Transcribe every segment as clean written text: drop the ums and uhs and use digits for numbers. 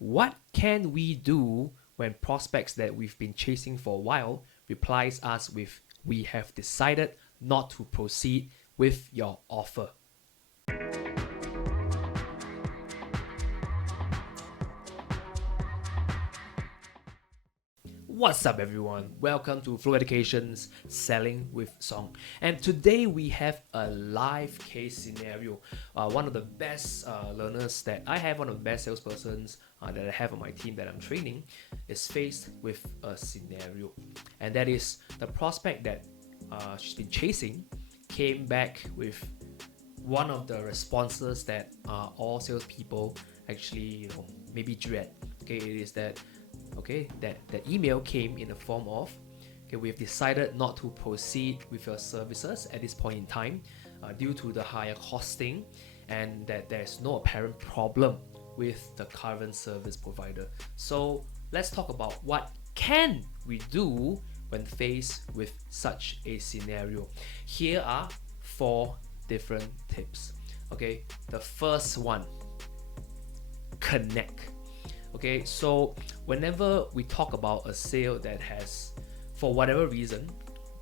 What can we do when prospects that we've been chasing for a while replies us with, "We have decided not to proceed with your offer"? What's up, everyone? Welcome to Flow Education's Selling with Song. And today we have a live case scenario. One of the best learners that I have, one of the best salespersons that I have on my team that I'm training, is faced with a scenario. And that is the prospect that she's been chasing came back with one of the responses that all salespeople actually, maybe dread. Okay, it is that that email came in the form of, we have decided not to proceed with your services at this point in time due to the higher costing, and that there's no apparent problem with the current service provider. So let's talk about what can we do when faced with such a scenario. Here are 4 different tips. Okay, the first one, connect. Okay, so whenever we talk about a sale that has, for whatever reason,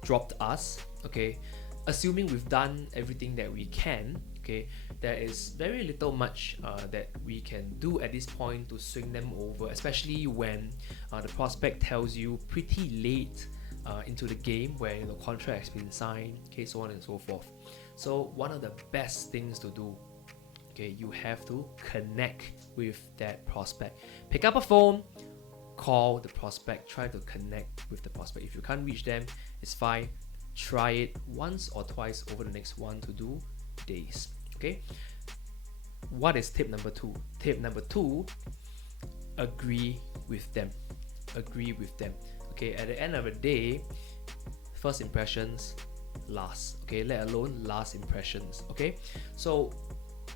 dropped us, okay, assuming we've done everything that we can, okay, there is very little much that we can do at this point to swing them over, especially when the prospect tells you pretty late into the game where the contract has been signed, okay, so on and so forth. So one of the best things to do, okay, you have to connect with that prospect. Pick up a phone, call the prospect, try to connect with the prospect. If you can't reach them, it's fine. Try it once or twice over the next 1 to 2 days. Okay. What is tip number 2? Tip number 2, agree with them. Agree with them. Okay, at the end of the day, first impressions last. Okay, let alone last impressions. Okay, so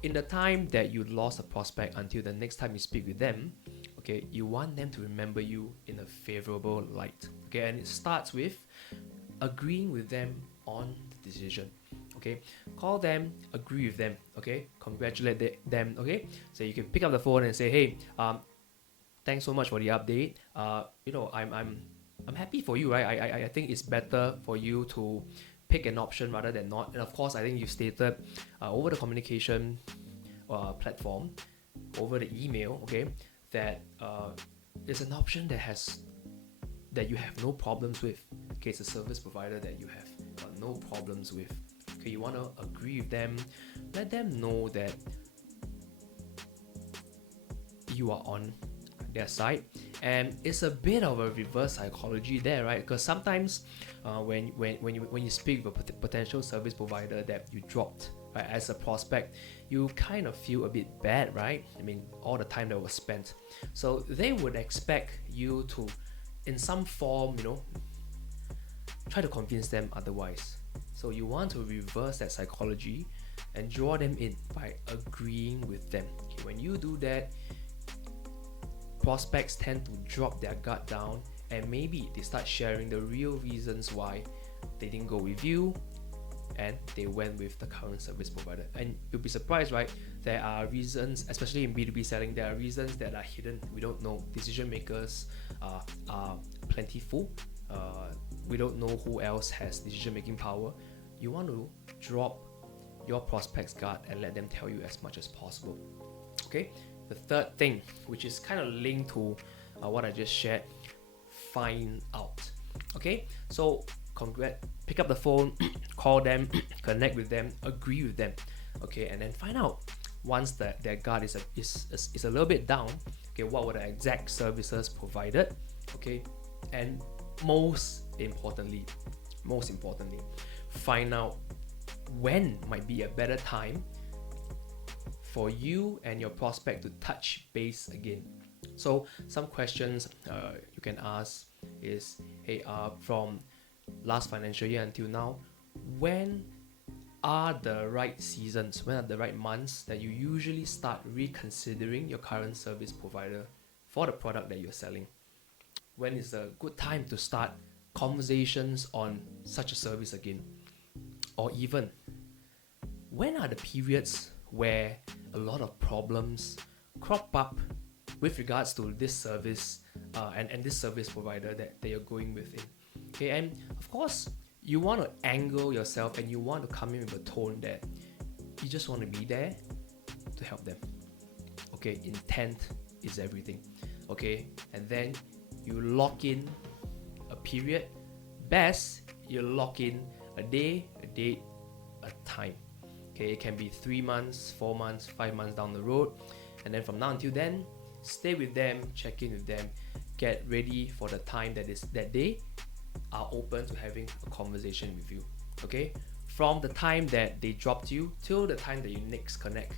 in the time that you lost a prospect until the next time you speak with them, okay, you want them to remember you in a favorable light. Okay, and it starts with agreeing with them on the decision. Okay, call them, agree with them. Okay, congratulate them. Okay, so you can pick up the phone and say, "Hey, thanks so much for the update. I'm happy for you, right? I think it's better for you to pick an option rather than not. And of course, I think you stated over the communication platform, over the email, okay, that it's an option that you have no problems with. Okay, it's a service provider that you have no problems with. Okay, you want to agree with them, let them know that you are on their side. And it's a bit of a reverse psychology there, right? Because sometimes when you speak with a potential service provider that you dropped, right, as a prospect, you kind of feel a bit bad, right? I mean, all the time that was spent. So they would expect you to, in some form, try to convince them otherwise. So you want to reverse that psychology and draw them in by agreeing with them. Okay, when you do that, prospects tend to drop their guard down, and maybe they start sharing the real reasons why they didn't go with you and they went with the current service provider. And you'll be surprised, right? There are reasons, especially in B2B selling, there are reasons that are hidden. We don't know. Decision makers are plentiful. We don't know who else has decision making power. You want to drop your prospect's guard and let them tell you as much as possible. Okay. The third thing, which is kind of linked to what I just shared, find out. Okay, so pick up the phone, call them, connect with them, agree with them. Okay, and then find out once that their guard is a little bit down. Okay, what were the exact services provided? Okay, and most importantly, find out when might be a better time for you and your prospect to touch base again. So some questions you can ask is, hey, from last financial year until now, when are the right seasons, when are the right months that you usually start reconsidering your current service provider for the product that you're selling? When is a good time to start conversations on such a service again? Or even, when are the periods where a lot of problems crop up with regards to this service and this service provider that you're going within. Okay, and of course, you want to angle yourself and you want to come in with a tone that you just want to be there to help them. Okay, intent is everything. Okay, and then you lock in a period. Best, you lock in a day, a date, a time. Okay, it can be 3 months, 4 months, 5 months down the road, and then from now until then, stay with them, check in with them, get ready for the time that they are open to having a conversation with you. Okay, from the time that they dropped you till the time that you next connect,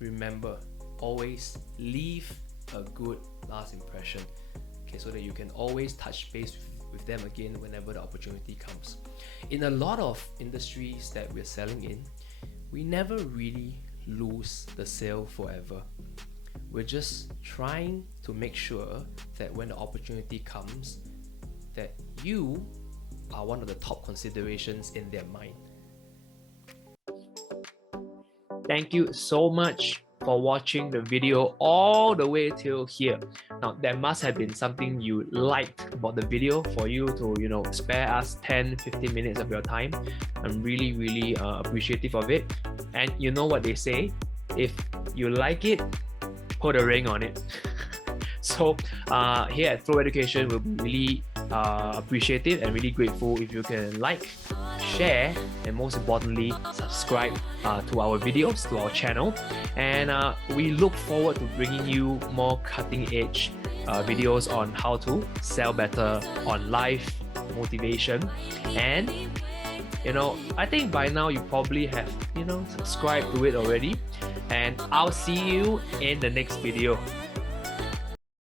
remember, always leave a good last impression. Okay, so that you can always touch base with them again whenever the opportunity comes. In a lot of industries that we're selling in, we never really lose the sale forever. We're just trying to make sure that when the opportunity comes, that you are one of the top considerations in their mind. Thank you so much for watching the video all the way till here. Now, there must have been something you liked about the video for you to, spare us 10-15 minutes of your time. I'm really appreciative of it. And you know what they say, if you like it, put a ring on it. So here at Flow Education, we'll be really appreciative and really grateful if you can like, share, and most importantly, subscribe to our videos, to our channel. And we look forward to bringing you more cutting edge videos on how to sell better, on life motivation. And I think by now you probably have subscribed to it already. And I'll see you in the next video.